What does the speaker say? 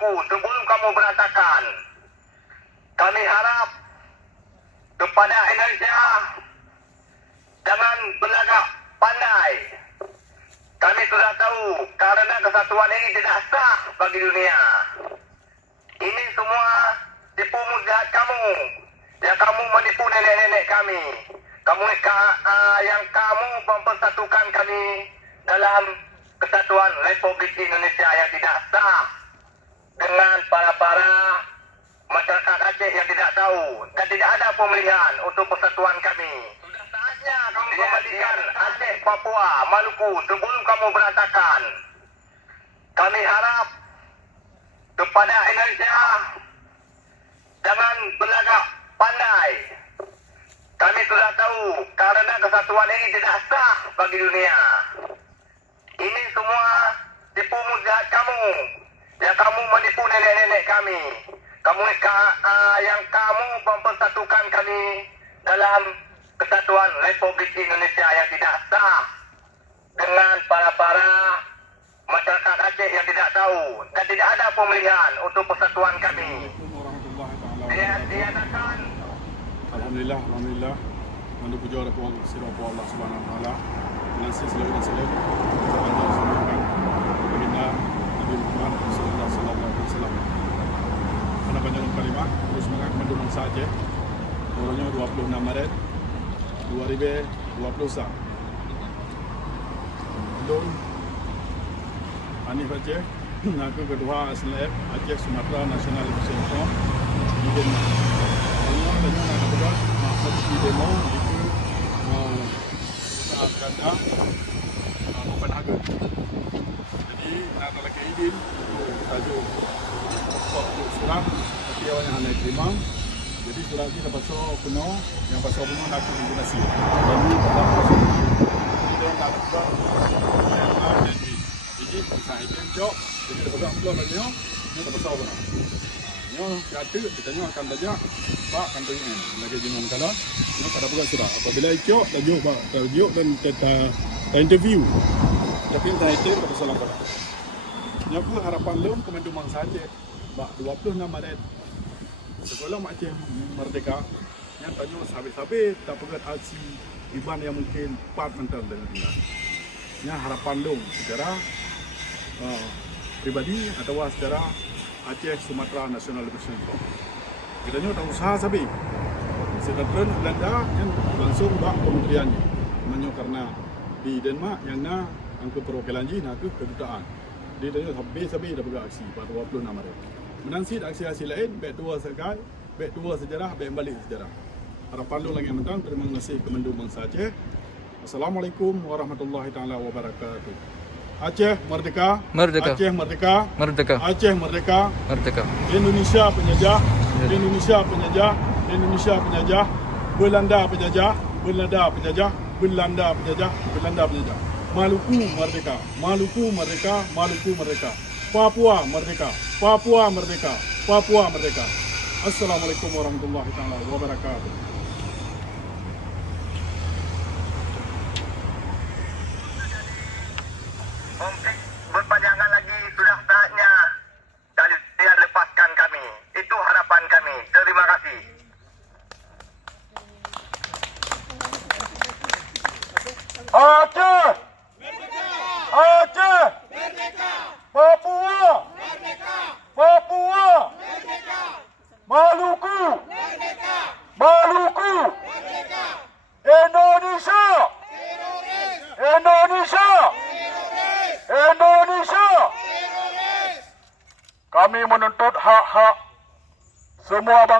Maluku sebelum kamu berantakan. Kami harap kepada Indonesia jangan berlagak pandai. Kami sudah tahu kerana kesatuan ini tidak sah bagi dunia. Ini semua tipu muslihat kamu. Yang kamu menipu nenek-nenek kami. Yang kamu mempersatukan kami dalam kesatuan Republik Indonesia yang tidak sah dengan para masyarakat Aceh yang tidak tahu dan tidak ada pemilihan untuk persatuan kami. Sudah saatnya kamu kembalikan Aceh, Papua, Maluku sebelum kamu berantakan. Kami harap kepada Indonesia jangan berlagak pandai. Kami sudah tahu kerana kesatuan ini tidak sah bagi dunia. Ini semua tipu muslihat kamu. Yang kamu menipu nenek-nenek kami. Yang kamu mempersatukan kami dalam kesatuan Republik Indonesia yang tidak sah dengan para masyarakat Aceh yang tidak tahu dan tidak ada pemilihan untuk persatuan kami. Diadakan. Alhamdulillah, Mandu puja kepada Allah Subhanahu Wa Taala. Nasi selalu selalu. Baginda Nabi Muhammad Sallallahu Alaihi Wasallam. Pada panjang kalimah terus semangat Mandu Bangsa Aceh. Tanggalnya 26 Maret 2021. Mandu Hanif Aceh, Naku Kedua SLF Aceh Sumatera National Legislation Front di Denmark. Semua tanya nak berbuat maksud di demo itu kerana Copenhagen. Jadi nak lagi izin untuk tajuk surat tapi awaknya hanya terima. Jadi surat ini dah pasal penuh, yang pasal penuh nak kombinasi. Jadi pada pasal ini dia nak buat dan izin bisa izin jok. Jadi dah pasal upload lagi ni dah pasal penuh. Kata kita akan belajar Pak kantor ini lagi jenang kalau pada buat surat apabila ikut tajuk dan kita interview tapi kita pada salah kata nyaku harapan lom Komando Bangsa Aceh 26 Maret sekolah Aceh Merdeka yang tanya sabit-sabit tak pegat aksi iban yang mungkin part mental dengan dia yang harapan lom secara pribadi atau secara Aceh Sumatera National Legislation Front. Kita tahu usaha sabi. Sekretariat Belanda yang langsung bak kementeriannya. Namanya karena di Denmark yang angka perwakilan ji nak ke kedutaan. Dia tanya habis sabi dah bergerak aksi pada 26 Maret. Menansi aksi-aksi lain, baik dua sekai, baik dua sejarah, baik balik sejarah. Harapan lu lagi mentang. Terima kasih Komando Bangsa Aceh. Assalamualaikum warahmatullahi taala wabarakatuh. Aceh Merdeka, Merdeka. Aceh Merdeka, Merdeka. Aceh Merdeka, Merdeka. Indonesia penjajah, Indonesia penjajah, Indonesia penjajah. Belanda penjajah, Belanda penjajah, Belanda penjajah, Belanda penjajah. Maluku Merdeka, Maluku Merdeka, Maluku Merdeka. Papua Merdeka, Papua Merdeka, Papua Merdeka. Assalamualaikum warahmatullahi taala wabarakatuh. Konflik berpanjangan lagi, sudah saatnya kalian lepaskan kami. Itu harapan kami. Terima kasih. Aceh! Aceh! Papua! Papua! Maluku! Maluku! Indonesia! Indonesia! Indonesia. Kami menuntut hak-hak semua bangsa.